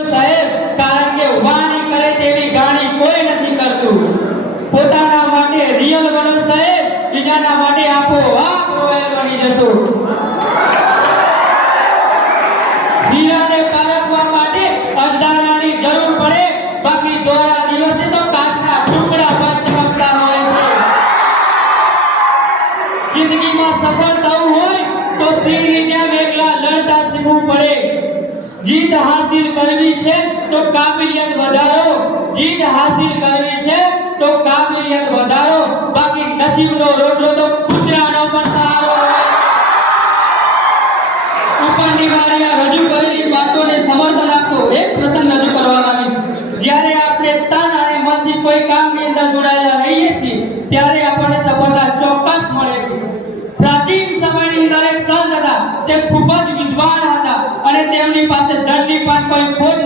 સાહેબ, કારણ કે વાણી કરે તેવી ગાણી કોઈ નથી કરતું. પોતાના માટે રિયલ બનો સાહેબ, બીજાના માટે આપો આપ રોયલ બની જશો. હીરાને પારખવા માટે અંધારાની જરૂર પડે, બાકી દોરા દિવસે તો કાચના ટુકડા પર ચમકતા હોય છે. જિંદગીમાં સફળ થવું હોય તો સિંહની જેમ એકલા લડતા શીખવું પડે. જીત હાસિલ કરવી છે તો કાબિલિયત વધારો, જીત હાસિલ કરવી છે તો કાબિલિયત વધારો, બાકી નસીબનો રોટલો તો કૂતરાનો પણ સહારો હોય. ઉપરની વારે રજૂ કરેલી વાતોને સમર્થન આપો એક પ્રસંગ રજૂ કરવા માંગી. જ્યારે આપણે તન અને મનથી કોઈ કામની અંદર જોડાયેલા રહીએ છીએ ત્યારે આપણને સફળતા ચોક્કસ મળે છે. પ્રાચીન સમયની અંદર એક સંત હતા, તે ખૂબ જ વિદ્વાન હતા અને તેમની પાસે ધનની પણ કોઈ ખોટ